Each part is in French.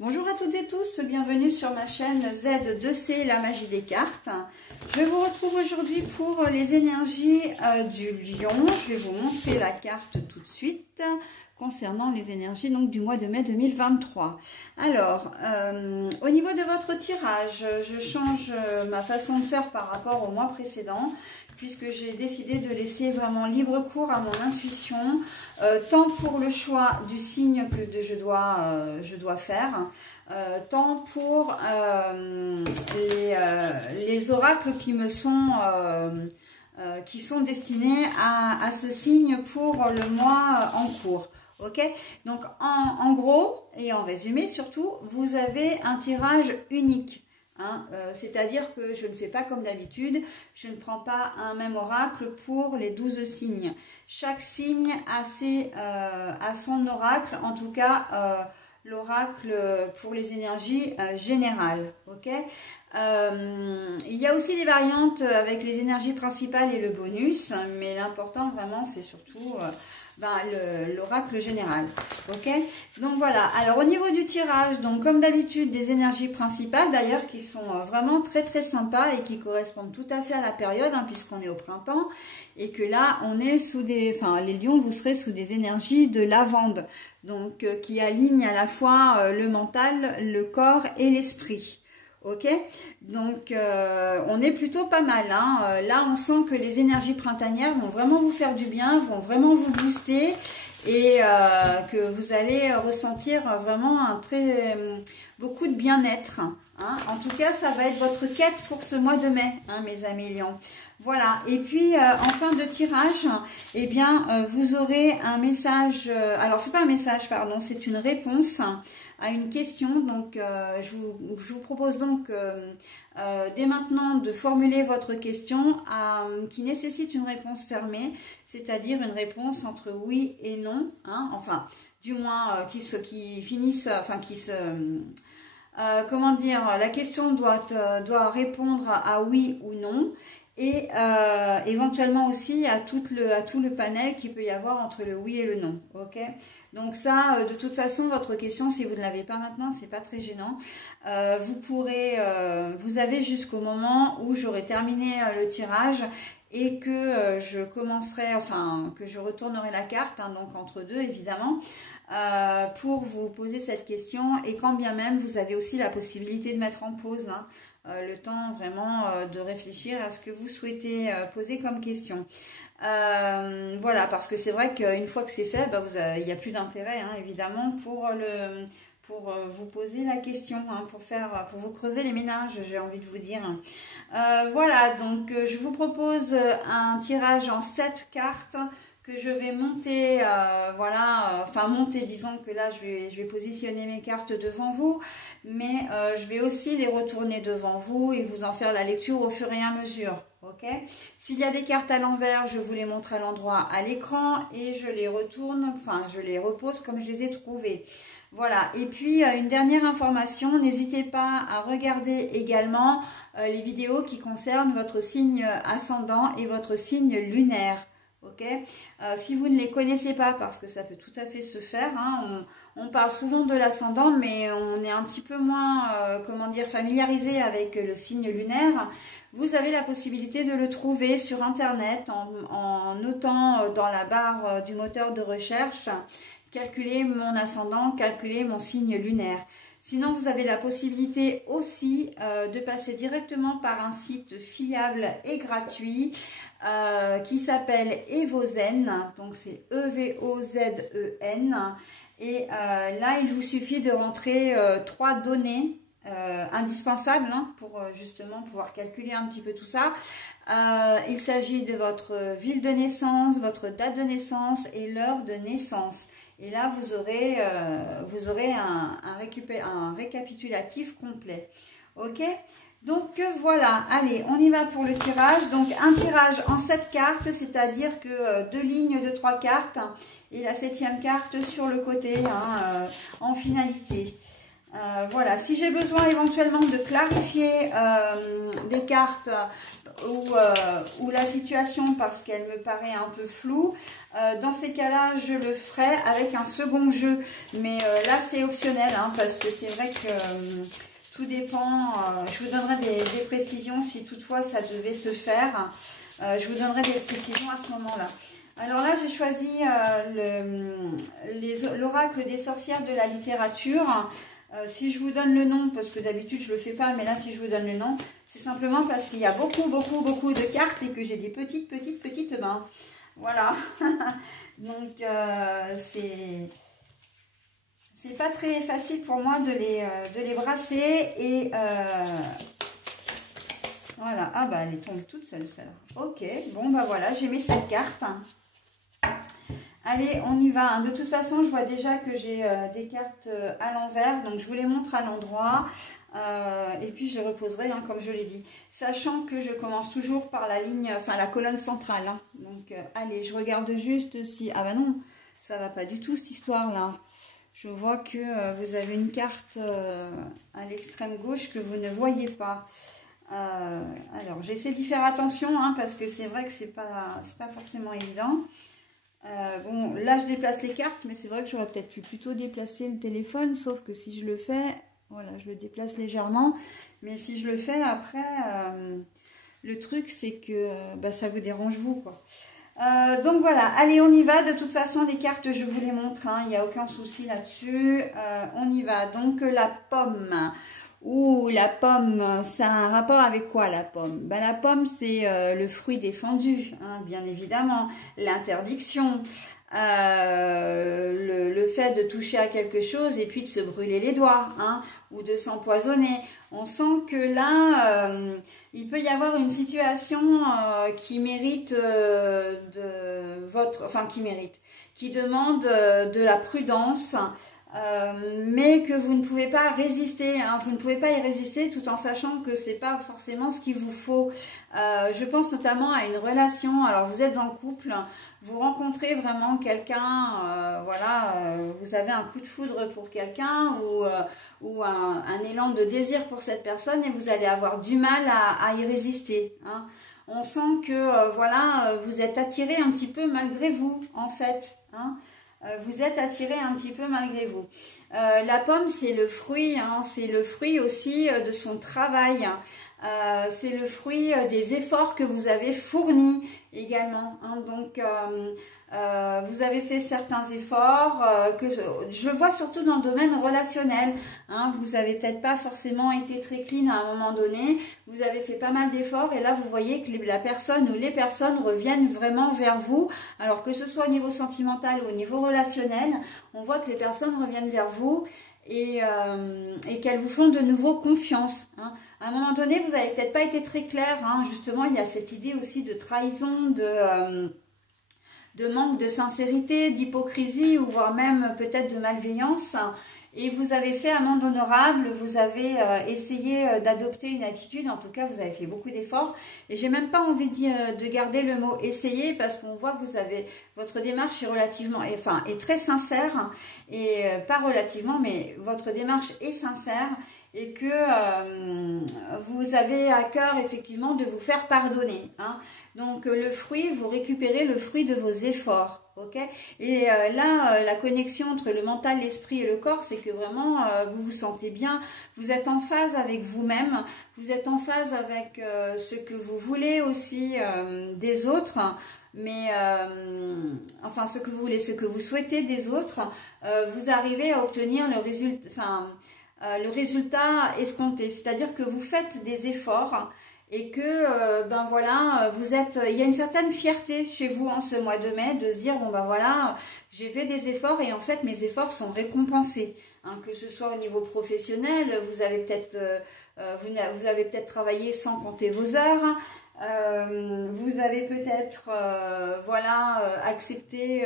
Bonjour à toutes et tous, bienvenue sur ma chaîne Z2C, la magie des cartes. Je vous retrouve aujourd'hui pour les énergies du lion. Je vais vous montrer la carte tout de suite concernant les énergies donc, du mois de mai 2023. Alors, au niveau de votre tirage, je change ma façon de faire par rapport au mois précédent, puisque j'ai décidé de laisser vraiment libre cours à mon intuition, tant pour le choix du signe que je dois faire, tant pour les oracles qui me sont qui sont destinés à ce signe pour le mois en cours. Ok, donc en gros et en résumé surtout, vous avez un tirage unique. C'est-à-dire que je ne fais pas comme d'habitude, je ne prends pas un même oracle pour les 12 signes. Chaque signe a son oracle, en tout cas l'oracle pour les énergies générales. Okay, il y a aussi des variantes avec les énergies principales et le bonus, mais l'important vraiment c'est surtout l'oracle général. Ok, donc voilà. Alors au niveau du tirage, donc comme d'habitude des énergies principales d'ailleurs qui sont vraiment très très sympas et qui correspondent tout à fait à la période, puisqu'on est au printemps et que là on est sous des, les lions, vous serez sous des énergies de lavande, donc qui alignent à la fois le mental, le corps et l'esprit. Ok, donc on est plutôt pas mal. Là, on sent que les énergies printanières vont vraiment vous faire du bien, vont vraiment vous booster et que vous allez ressentir vraiment beaucoup de bien-être. En tout cas, ça va être votre quête pour ce mois de mai, mes amis lions. Voilà, et puis en fin de tirage, eh bien, vous aurez un message, alors c'est pas un message, pardon, c'est une réponse à une question. Donc je vous propose donc dès maintenant de formuler votre question qui nécessite une réponse fermée, c'est-à-dire une réponse entre oui et non, enfin du moins qui finisse, comment dire, la question doit répondre à oui ou non, et éventuellement aussi à tout le panel qu'il peut y avoir entre le oui et le non. Ok, donc ça, de toute façon, votre question, si vous ne l'avez pas maintenant, c'est pas très gênant. Vous avez jusqu'au moment où j'aurai terminé le tirage et que je commencerai, que je retournerai la carte, donc entre deux évidemment, pour vous poser cette question. Et quand bien même, vous avez aussi la possibilité de mettre en pause, le temps vraiment de réfléchir à ce que vous souhaitez poser comme question. Voilà, parce que c'est vrai qu'une fois que c'est fait, il n'y a plus d'intérêt, évidemment, pour vous poser la question, pour vous creuser les méninges, j'ai envie de vous dire. Voilà, donc je vous propose un tirage en 7 cartes que je vais monter, monter, disons que là je vais positionner mes cartes devant vous, mais je vais aussi les retourner devant vous et vous en faire la lecture au fur et à mesure. Ok, s'il y a des cartes à l'envers, je vous les montre à l'endroit à l'écran et je les retourne, je les repose comme je les ai trouvées. Voilà, et puis une dernière information, n'hésitez pas à regarder également les vidéos qui concernent votre signe ascendant et votre signe lunaire. Ok, si vous ne les connaissez pas, parce que ça peut tout à fait se faire, on parle souvent de l'ascendant, mais on est un petit peu moins, familiarisé avec le signe lunaire. Vous avez la possibilité de le trouver sur internet en notant dans la barre du moteur de recherche « Calculer mon ascendant, calculer mon signe lunaire ». Sinon, vous avez la possibilité aussi de passer directement par un site fiable et gratuit qui s'appelle Evozen, donc c'est E-V-O-Z-E-N. Et là, il vous suffit de rentrer 3 données indispensables pour justement pouvoir calculer un petit peu tout ça. Il s'agit de votre ville de naissance, votre date de naissance et l'heure de naissance. Et là, vous aurez un récapitulatif complet. Ok, donc voilà, allez, on y va pour le tirage. Donc un tirage en 7 cartes, c'est-à-dire que 2 lignes de 3 cartes et la 7e carte sur le côté en finalité. Voilà, si j'ai besoin éventuellement de clarifier des cartes ou la situation parce qu'elle me paraît un peu floue, dans ces cas-là, je le ferai avec un second jeu. Mais là, c'est optionnel, hein, parce que c'est vrai que tout dépend. Je vous donnerai des précisions si toutefois ça devait se faire. Je vous donnerai des précisions à ce moment-là. Alors là, j'ai choisi l'oracle des sorcières de la littérature. Si je vous donne le nom, parce que d'habitude je ne le fais pas, mais là si je vous donne le nom, c'est simplement parce qu'il y a beaucoup de cartes et que j'ai des petites mains. Voilà. Donc c'est pas très facile pour moi de les brasser et voilà. Ah bah elle est tombée toute seule celle-là. Ok, bon bah voilà, j'ai mis cette carte. Allez, on y va. De toute façon, je vois déjà que j'ai des cartes à l'envers. Donc, je vous les montre à l'endroit. Et puis, je reposerai, hein, comme je l'ai dit. Sachant que je commence toujours par la ligne, enfin, la colonne centrale. Hein. Donc, allez, je regarde juste si... Ah bah non, ça va pas du tout, cette histoire-là. Je vois que vous avez une carte à l'extrême gauche que vous ne voyez pas. Alors, j'essaie d'y faire attention, hein, parce que c'est vrai que c'est pas forcément évident. Bon, là je déplace les cartes, mais c'est vrai que j'aurais peut-être pu plutôt déplacer le téléphone, sauf que si je le fais, voilà, je le déplace légèrement, mais si je le fais après, le truc c'est que bah, ça vous dérange vous, quoi. Donc voilà, allez, on y va. De toute façon, les cartes, je vous les montre, hein, il n'y a aucun souci là-dessus. On y va. Donc la pomme. Ouh, la pomme, ça a un rapport avec quoi la pomme? Ben, la pomme, c'est le fruit défendu, hein, bien évidemment. L'interdiction, le fait de toucher à quelque chose et puis de se brûler les doigts, hein, ou de s'empoisonner. On sent que là, il peut y avoir une situation qui mérite qui demande de la prudence. Mais que vous ne pouvez pas résister, hein, vous ne pouvez pas y résister tout en sachant que c'est pas forcément ce qu'il vous faut. Je pense notamment à une relation. Alors vous êtes en couple, vous rencontrez vraiment quelqu'un, voilà, vous avez un coup de foudre pour quelqu'un ou un élan de désir pour cette personne et vous allez avoir du mal à y résister, hein. On sent que voilà, vous êtes attiré un petit peu malgré vous en fait, hein. Vous êtes attiré un petit peu malgré vous. La pomme, c'est le fruit, hein, c'est le fruit aussi de son travail. C'est le fruit des efforts que vous avez fournis également, hein. Donc, vous avez fait certains efforts, que je vois surtout dans le domaine relationnel, hein. Vous n'avez peut-être pas forcément été très clean à un moment donné, vous avez fait pas mal d'efforts et là vous voyez que la personne ou les personnes reviennent vraiment vers vous, alors que ce soit au niveau sentimental ou au niveau relationnel, on voit que les personnes reviennent vers vous et qu'elles vous font de nouveau confiance, hein. À un moment donné, vous n'avez peut-être pas été très clair, hein. Justement, il y a cette idée aussi de trahison, de manque de sincérité, d'hypocrisie ou voire même peut-être de malveillance. Et vous avez fait amende honorable, vous avez essayé d'adopter une attitude, en tout cas vous avez fait beaucoup d'efforts. Et j'ai même pas envie de dire, de garder le mot essayer parce qu'on voit que vous avez, votre démarche est relativement, enfin est très sincère, et pas relativement, mais votre démarche est sincère. Et que vous avez à cœur effectivement de vous faire pardonner, hein. Donc le fruit, vous récupérez le fruit de vos efforts, ok. Et là, la connexion entre le mental, l'esprit et le corps, c'est que vraiment vous vous sentez bien, vous êtes en phase avec vous-même, vous êtes en phase avec ce que vous voulez aussi des autres, mais enfin ce que vous voulez, ce que vous souhaitez des autres, vous arrivez à obtenir le résultat, enfin le résultat escompté, c'est-à-dire que vous faites des efforts et que ben voilà, vous êtes, il y a une certaine fierté chez vous en ce mois de mai de se dire bon ben voilà, j'ai fait des efforts et en fait mes efforts sont récompensés, hein, que ce soit au niveau professionnel, vous avez peut-être vous avez peut-être travaillé sans compter vos heures. Vous avez peut-être voilà, accepté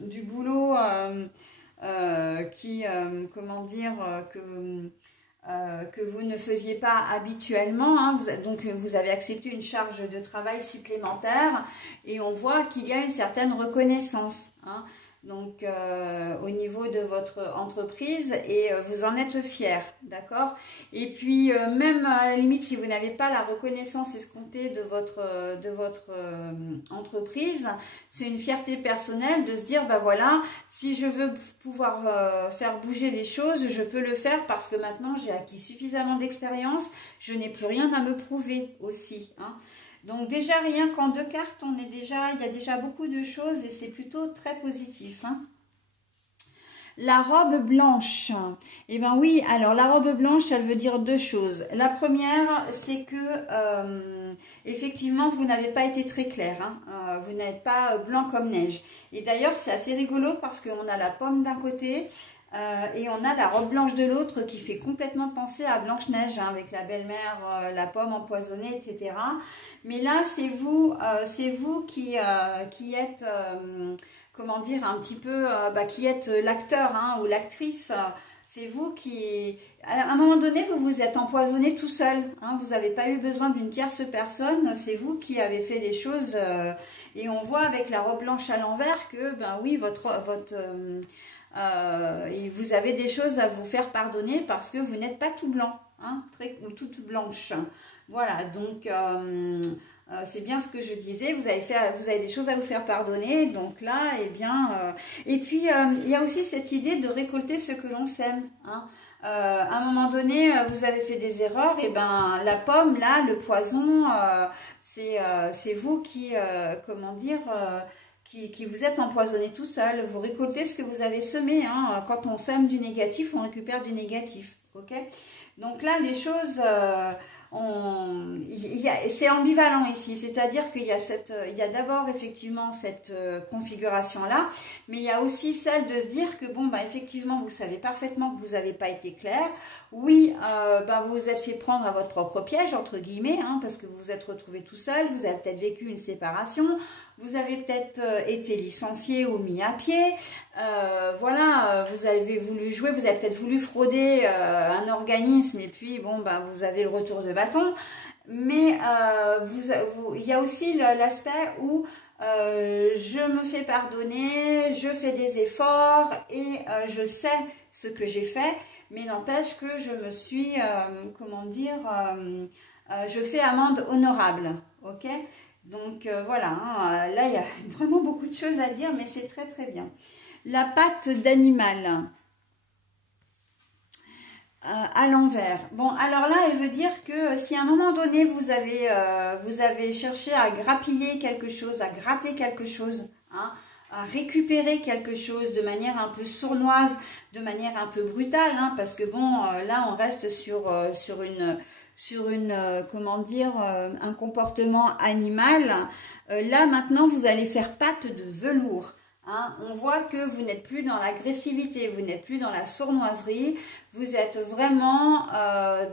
du boulot comment dire, que vous ne faisiez pas habituellement, hein. Donc vous avez accepté une charge de travail supplémentaire et on voit qu'il y a une certaine reconnaissance, hein. donc au niveau de votre entreprise, et vous en êtes fier, d'accord? Et puis même à la limite, si vous n'avez pas la reconnaissance escomptée de votre entreprise, c'est une fierté personnelle de se dire, ben voilà, si je veux pouvoir faire bouger les choses, je peux le faire parce que maintenant j'ai acquis suffisamment d'expérience, je n'ai plus rien à me prouver aussi, hein. Donc déjà, rien qu'en 2 cartes, il y a déjà beaucoup de choses et c'est plutôt très positif, hein. La robe blanche. Eh bien oui, alors la robe blanche, elle veut dire 2 choses. La première, c'est que effectivement, vous n'avez pas été très clair, hein. Vous n'êtes pas blanc comme neige. Et d'ailleurs, c'est assez rigolo parce qu'on a la pomme d'un côté et on a la robe blanche de l'autre qui fait complètement penser à Blanche-Neige, hein, avec la belle-mère, la pomme empoisonnée, etc. Mais là, c'est vous qui êtes, comment dire, un petit peu, qui êtes l'acteur, hein, ou l'actrice. C'est vous qui, à un moment donné, vous vous êtes empoisonné tout seul, hein, vous n'avez pas eu besoin d'une tierce personne, c'est vous qui avez fait les choses. Et on voit avec la robe blanche à l'envers que, ben oui, vous avez des choses à vous faire pardonner parce que vous n'êtes pas tout blanc, hein, ou toute blanche. Voilà, donc c'est bien ce que je disais, vous avez des choses à vous faire pardonner, donc là, eh bien, et puis il y a aussi cette idée de récolter ce que l'on sème, hein. À un moment donné, vous avez fait des erreurs, et ben la pomme, là, le poison, c'est vous qui, comment dire, qui vous êtes empoisonné tout seul. Vous récoltez ce que vous avez semé, hein. Quand on sème du négatif, on récupère du négatif, ok? Donc là, les choses, c'est ambivalent ici, c'est-à-dire qu'il y a d'abord effectivement cette configuration-là, mais il y a aussi celle de se dire que bon, effectivement, vous savez parfaitement que vous n'avez pas été clair. Oui, vous vous êtes fait prendre à votre propre piège, entre guillemets, hein, parce que vous vous êtes retrouvé tout seul, vous avez peut-être vécu une séparation, vous avez peut-être été licencié ou mis à pied, voilà, vous avez voulu jouer, vous avez peut-être voulu frauder un organisme et puis bon, vous avez le retour de bâton, mais il y a aussi l'aspect où je me fais pardonner, je fais des efforts et je sais ce que j'ai fait, mais n'empêche que je me suis, comment dire, je fais amende honorable, ok? Donc voilà, hein, là il y a vraiment beaucoup de choses à dire, mais c'est très très bien. La patte d'animal à l'envers. Bon, alors là, elle veut dire que si à un moment donné, vous avez cherché à grappiller quelque chose, à gratter quelque chose, hein, à récupérer quelque chose de manière un peu sournoise, de manière un peu brutale, hein, parce que bon, là, on reste sur comment dire, un comportement animal. Là, maintenant, vous allez faire patte de velours. Hein, on voit que vous n'êtes plus dans l'agressivité, vous n'êtes plus dans la sournoiserie, vous êtes vraiment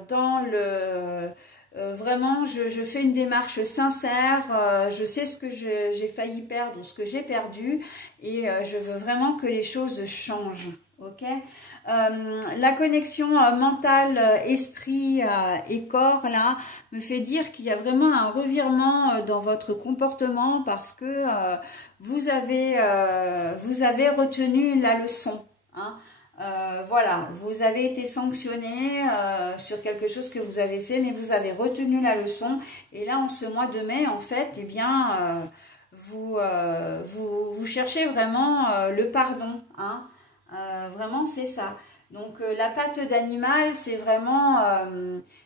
dans le... vraiment, je fais une démarche sincère, je sais ce que j'ai failli perdre ou ce que j'ai perdu et je veux vraiment que les choses changent, ok? La connexion mentale, esprit et corps, là, me fait dire qu'il y a vraiment un revirement dans votre comportement parce que vous avez retenu la leçon, hein. Voilà, vous avez été sanctionné sur quelque chose que vous avez fait, mais vous avez retenu la leçon. Et là, en ce mois de mai, en fait, eh bien, vous cherchez vraiment le pardon, hein. Vraiment, c'est ça. Donc, la patte d'animal, c'est vraiment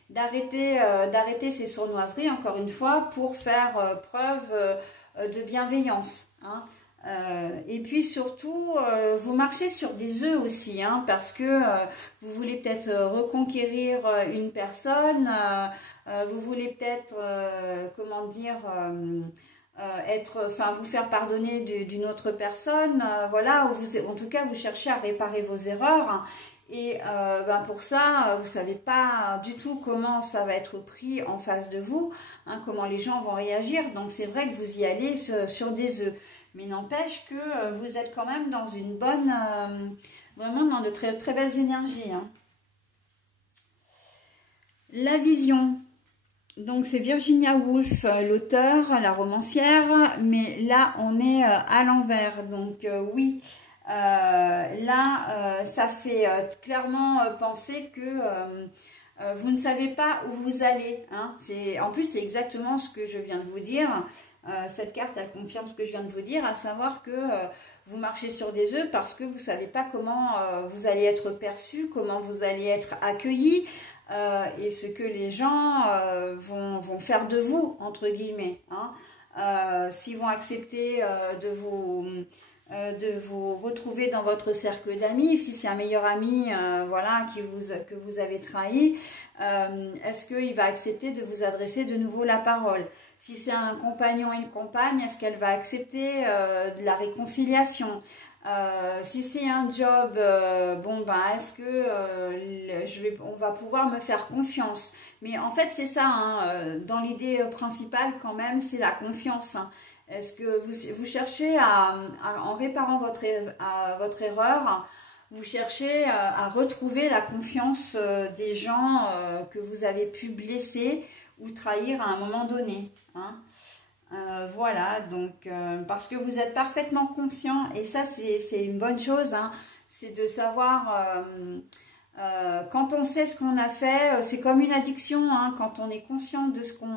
d'arrêter ces sournoiseries, encore une fois, pour faire preuve de bienveillance, hein. Et puis surtout, vous marchez sur des œufs aussi, hein, parce que vous voulez peut-être reconquérir une personne, vous voulez peut-être, comment dire, vous faire pardonner d'une autre personne, voilà, en tout cas, vous cherchez à réparer vos erreurs, hein. Et pour ça, vous ne savez pas du tout comment ça va être pris en face de vous, hein, comment les gens vont réagir. Donc c'est vrai que vous y allez sur des œufs. Mais n'empêche que vous êtes quand même dans une bonne, vraiment dans de très, très belles énergies, hein. La vision. Donc c'est Virginia Woolf, l'auteur, la romancière, mais là on est à l'envers. Donc oui, Là, ça fait clairement penser que vous ne savez pas où vous allez. Hein. En plus, c'est exactement ce que je viens de vous dire. Cette carte, elle confirme ce que je viens de vous dire, à savoir que vous marchez sur des œufs parce que vous ne savez pas comment vous allez être perçu, comment vous allez être accueilli et ce que les gens vont faire de vous, entre guillemets. Hein. S'ils vont accepter de vous retrouver dans votre cercle d'amis, si c'est un meilleur ami voilà, que vous avez trahi, est-ce qu'il va accepter de vous adresser de nouveau la parole? Si c'est un compagnon et une compagne, est-ce qu'elle va accepter de la réconciliation? Si c'est un job, bon ben est-ce que on va pouvoir me faire confiance? Mais en fait c'est ça, hein, dans l'idée principale quand même, c'est la confiance. Hein. Est-ce que vous cherchez en réparant votre erreur, vous cherchez à retrouver la confiance des gens que vous avez pu blesser ou trahir à un moment donné, hein. Voilà, donc parce que vous êtes parfaitement conscient, et ça c'est une bonne chose, hein, c'est de savoir, quand on sait ce qu'on a fait, c'est comme une addiction, hein, quand on est conscient de ce qu'on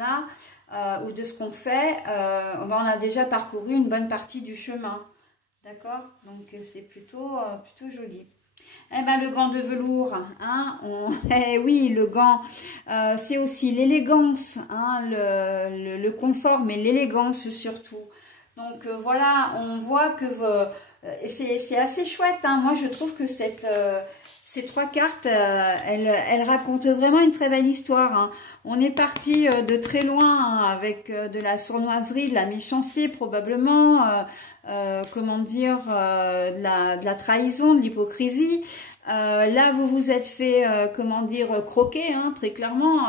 a ou de ce qu'on fait, ben on a déjà parcouru une bonne partie du chemin, d'accord, donc c'est plutôt joli. Eh ben, le gant de velours, hein, eh oui, le gant, c'est aussi l'élégance, hein, le confort, mais l'élégance surtout. Donc voilà, on voit que c'est assez chouette, hein. Moi je trouve que ces trois cartes, elles racontent vraiment une très belle histoire, hein. On est parti de très loin, hein, avec de la sournoiserie, de la méchanceté probablement, comment dire, de la trahison, de l'hypocrisie. Là, vous vous êtes fait, comment dire, croquer, hein, très clairement.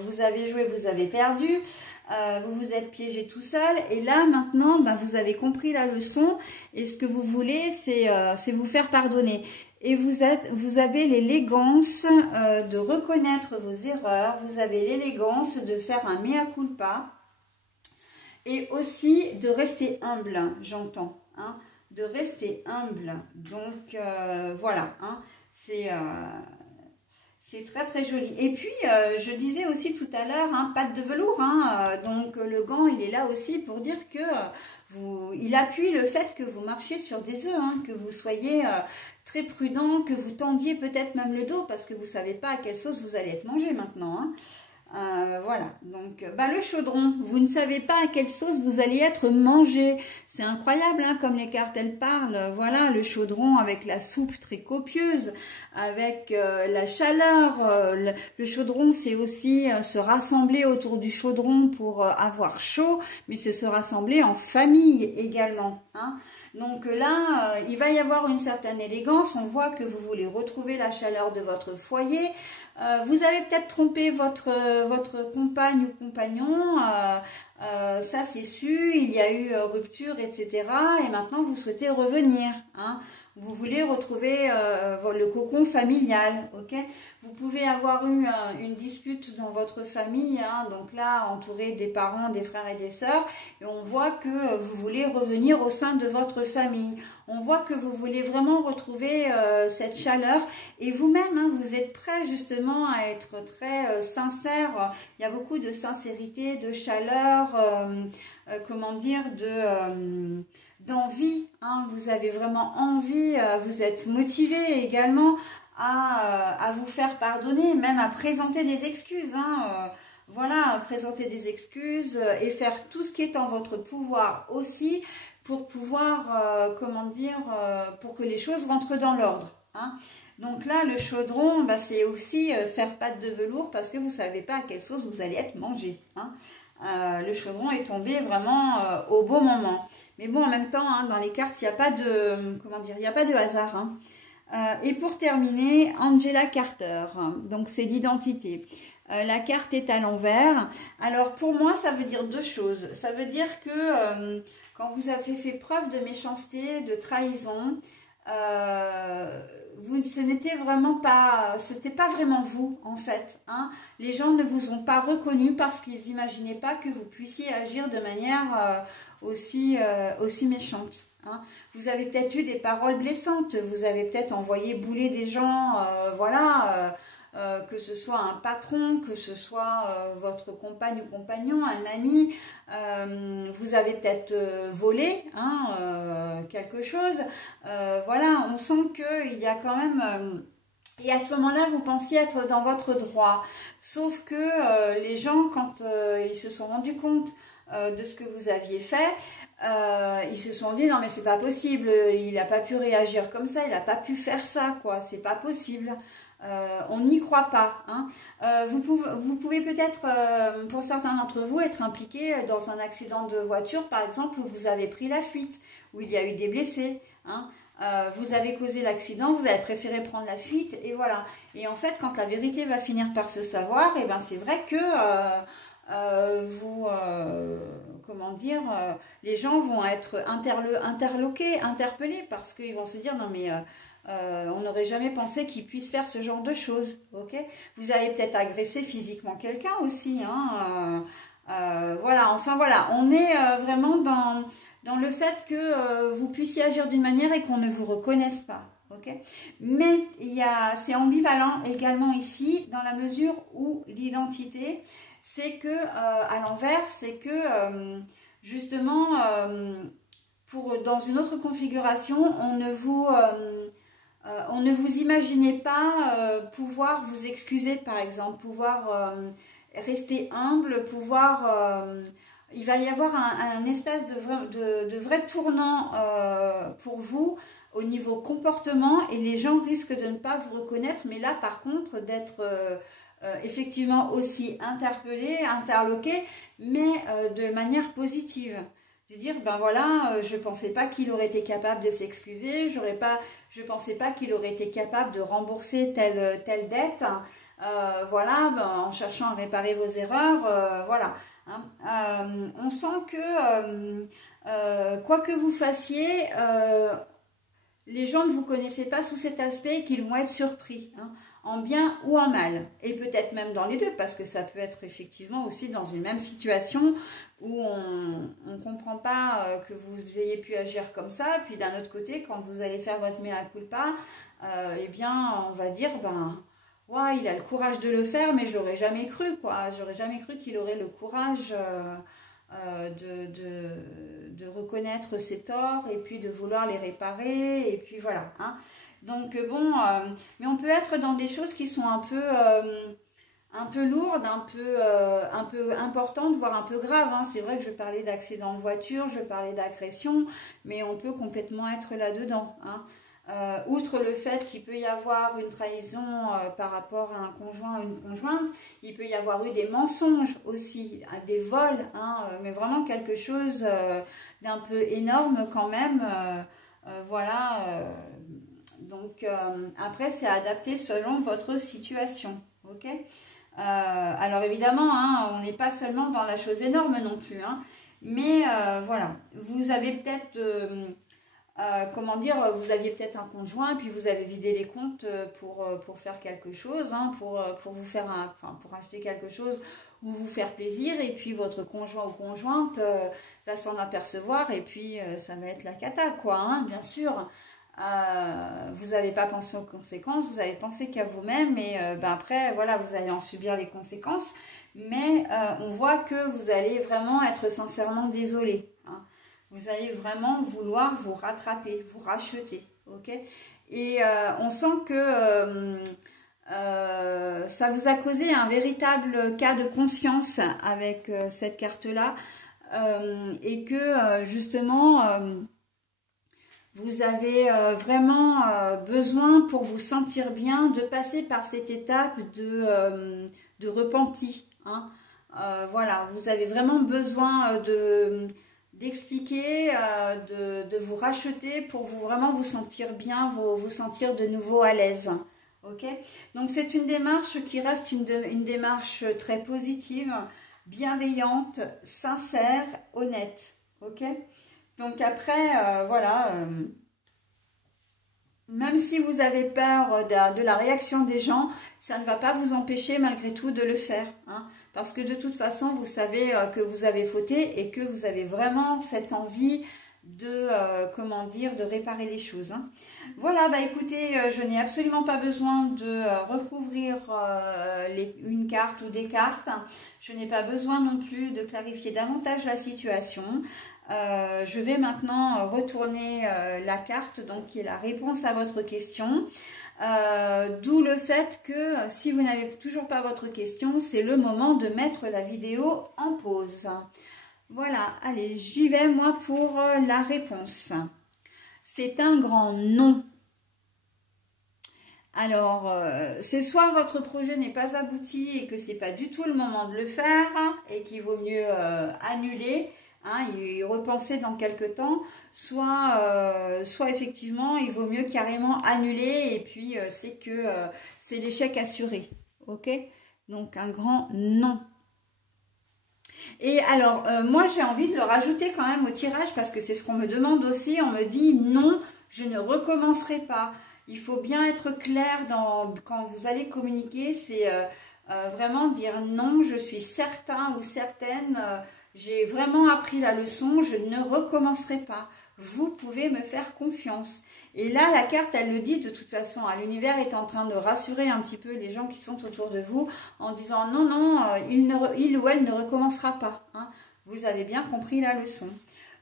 Vous avez joué, vous avez perdu. Vous vous êtes piégé tout seul. Et là, maintenant, ben, vous avez compris la leçon. Et ce que vous voulez, c'est vous faire pardonner. Et vous avez l'élégance de reconnaître vos erreurs. Vous avez l'élégance de faire un mea culpa. Et aussi de rester humble, j'entends, hein, de rester humble. Donc, voilà, hein, c'est très très joli. Et puis, je disais aussi tout à l'heure, hein, patte de velours, hein, donc le gant, il est là aussi pour dire que il appuie le fait que vous marchiez sur des œufs, hein, que vous soyez très prudent, que vous tendiez peut-être même le dos, parce que vous ne savez pas à quelle sauce vous allez être mangé maintenant, hein. Voilà, donc bah, le chaudron, vous ne savez pas à quelle sauce vous allez être mangé. C'est incroyable, hein, comme les cartes elles parlent. Voilà, le chaudron avec la soupe très copieuse, avec la chaleur. Le chaudron, c'est aussi se rassembler autour du chaudron pour avoir chaud, mais c'est se rassembler en famille également, hein. Donc là, il va y avoir une certaine élégance. On voit que vous voulez retrouver la chaleur de votre foyer. Vous avez peut-être trompé votre compagne ou compagnon. Ça, c'est su. Il y a eu rupture, etc. Et maintenant, vous souhaitez revenir, hein. Vous voulez retrouver le cocon familial, ok? Vous pouvez avoir eu une dispute dans votre famille, hein, donc là, entouré des parents, des frères et des sœurs, et on voit que vous voulez revenir au sein de votre famille. On voit que vous voulez vraiment retrouver cette chaleur, et vous-même, hein, vous êtes prêt justement à être très sincère. Il y a beaucoup de sincérité, de chaleur, comment dire, d'envie, hein. Vous avez vraiment envie, vous êtes motivé également à vous faire pardonner, même à présenter des excuses, hein. Voilà, présenter des excuses et faire tout ce qui est en votre pouvoir aussi pour pouvoir, comment dire, pour que les choses rentrent dans l'ordre, hein. Donc là, le chaudron, bah, c'est aussi faire patte de velours parce que vous ne savez pas à quelle sauce vous allez être mangé, hein. Le chaudron est tombé vraiment au bon moment. Mais bon, en même temps, hein, dans les cartes, il n'y a pas de, comment dire, il n'y a pas de hasard, hein. Et pour terminer, Angela Carter, donc c'est l'identité. La carte est à l'envers. Alors pour moi, ça veut dire deux choses. Ça veut dire que quand vous avez fait preuve de méchanceté, de trahison, ce n'était vraiment pas, c'était pas vraiment vous en fait, hein. Les gens ne vous ont pas reconnu parce qu'ils n'imaginaient pas que vous puissiez agir de manière aussi méchante. Hein. Vous avez peut-être eu des paroles blessantes, vous avez peut-être envoyé bouler des gens, voilà, que ce soit un patron, que ce soit votre compagne ou compagnon, un ami, vous avez peut-être volé hein, quelque chose. Voilà, on sent qu'il y a quand même... et à ce moment-là, vous pensiez être dans votre droit. Sauf que les gens, quand ils se sont rendus compte de ce que vous aviez fait, ils se sont dit non mais c'est pas possible, il n'a pas pu réagir comme ça, il n'a pas pu faire ça quoi, c'est pas possible, on n'y croit pas. Hein. Vous pouvez peut-être, pour certains d'entre vous, être impliqué dans un accident de voiture par exemple où vous avez pris la fuite, où il y a eu des blessés. Hein. Vous avez causé l'accident, vous avez préféré prendre la fuite et voilà. Et en fait quand la vérité va finir par se savoir, et ben c'est vrai que comment dire, les gens vont être interloqués, interpellés, parce qu'ils vont se dire non mais on n'aurait jamais pensé qu'ils puissent faire ce genre de choses, ok. Vous avez peut-être agressé physiquement quelqu'un aussi, hein, voilà, enfin voilà, on est vraiment dans le fait que vous puissiez agir d'une manière et qu'on ne vous reconnaisse pas, ok. Mais c'est ambivalent également ici, dans la mesure où l'identité, c'est que, à l'envers, c'est que, justement, dans une autre configuration, on ne vous imaginait pas pouvoir vous excuser, par exemple, pouvoir rester humble, pouvoir... il va y avoir un espèce de vrai tournant pour vous au niveau comportement et les gens risquent de ne pas vous reconnaître, mais là, par contre, d'être... effectivement aussi interpellé, interloqué, mais de manière positive. De dire, ben voilà, je ne pensais pas qu'il aurait été capable de s'excuser, je ne pensais pas qu'il aurait été capable de rembourser telle dette, voilà, ben, en cherchant à réparer vos erreurs, voilà. Hein. On sent que, quoi que vous fassiez, les gens ne vous connaissaient pas sous cet aspect et qu'ils vont être surpris. Hein. En bien ou en mal, et peut-être même dans les deux, parce que ça peut être effectivement aussi dans une même situation où on ne comprend pas que vous ayez pu agir comme ça, puis d'un autre côté, quand vous allez faire votre mea culpa, eh bien, on va dire, ben, ouais, il a le courage de le faire, mais je l'aurais jamais cru, quoi. J'aurais jamais cru qu'il aurait le courage de reconnaître ses torts, et puis de vouloir les réparer, et puis voilà, hein. Donc bon, mais on peut être dans des choses qui sont un peu lourdes, un peu importantes, voire un peu graves. Hein. C'est vrai que je parlais d'accident de voiture, je parlais d'agression, mais on peut complètement être là-dedans. Hein. Outre le fait qu'il peut y avoir une trahison par rapport à un conjoint ou une conjointe, il peut y avoir eu des mensonges aussi, des vols, hein, mais vraiment quelque chose d'un peu énorme quand même. Voilà. Donc, après, c'est adapté selon votre situation, ok. Alors, évidemment, hein, on n'est pas seulement dans la chose énorme non plus, hein, mais voilà, vous avez peut-être, comment dire, vous aviez peut-être un conjoint, puis vous avez vidé les comptes pour faire quelque chose, hein, pour vous faire pour acheter quelque chose ou vous faire plaisir, et puis votre conjoint ou conjointe va s'en apercevoir, et puis ça va être la cata, quoi, hein, bien sûr. Vous n'avez pas pensé aux conséquences, vous avez pensé qu'à vous-même, et ben après, voilà, vous allez en subir les conséquences, mais on voit que vous allez vraiment être sincèrement désolé. Hein. Vous allez vraiment vouloir vous rattraper, vous racheter, ok. Et on sent que ça vous a causé un véritable cas de conscience avec cette carte-là, et que justement... vous avez vraiment besoin, pour vous sentir bien, de passer par cette étape de repenti. Hein. Voilà, vous avez vraiment besoin d'expliquer, de vous racheter pour vraiment vous sentir bien, vous sentir de nouveau à l'aise. Ok. Donc c'est une démarche qui reste une démarche très positive, bienveillante, sincère, honnête. Ok. Donc après, voilà, même si vous avez peur de la réaction des gens, ça ne va pas vous empêcher malgré tout de le faire. Hein, parce que de toute façon, vous savez que vous avez fauté et que vous avez vraiment cette envie de, comment dire, de réparer les choses. Hein. Voilà, bah écoutez, je n'ai absolument pas besoin de recouvrir une carte ou des cartes. Je n'ai pas besoin non plus de clarifier davantage la situation. Je vais maintenant retourner la carte, donc qui est la réponse à votre question. D'où le fait que si vous n'avez toujours pas votre question, c'est le moment de mettre la vidéo en pause. Voilà, allez, j'y vais moi pour la réponse. C'est un grand non. Alors, c'est soit votre projet n'est pas abouti et que c'est pas du tout le moment de le faire et qu'il vaut mieux annuler, hein, y repenser dans quelques temps, soit effectivement il vaut mieux carrément annuler et puis c'est que c'est l'échec assuré, ok? Donc un grand non. Et alors, moi j'ai envie de le rajouter quand même au tirage parce que c'est ce qu'on me demande aussi, on me dit non, je ne recommencerai pas. Il faut bien être clair quand vous allez communiquer, c'est vraiment dire non, je suis certain ou certaine, j'ai vraiment appris la leçon, je ne recommencerai pas. Vous pouvez me faire confiance. Et là, la carte, elle le dit de toute façon. L'univers est en train de rassurer un petit peu les gens qui sont autour de vous en disant non, non, il ou elle ne recommencera pas. Hein. Vous avez bien compris la leçon.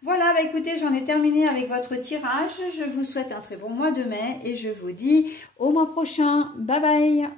Voilà, bah écoutez, j'en ai terminé avec votre tirage. Je vous souhaite un très bon mois de mai et je vous dis au mois prochain. Bye bye.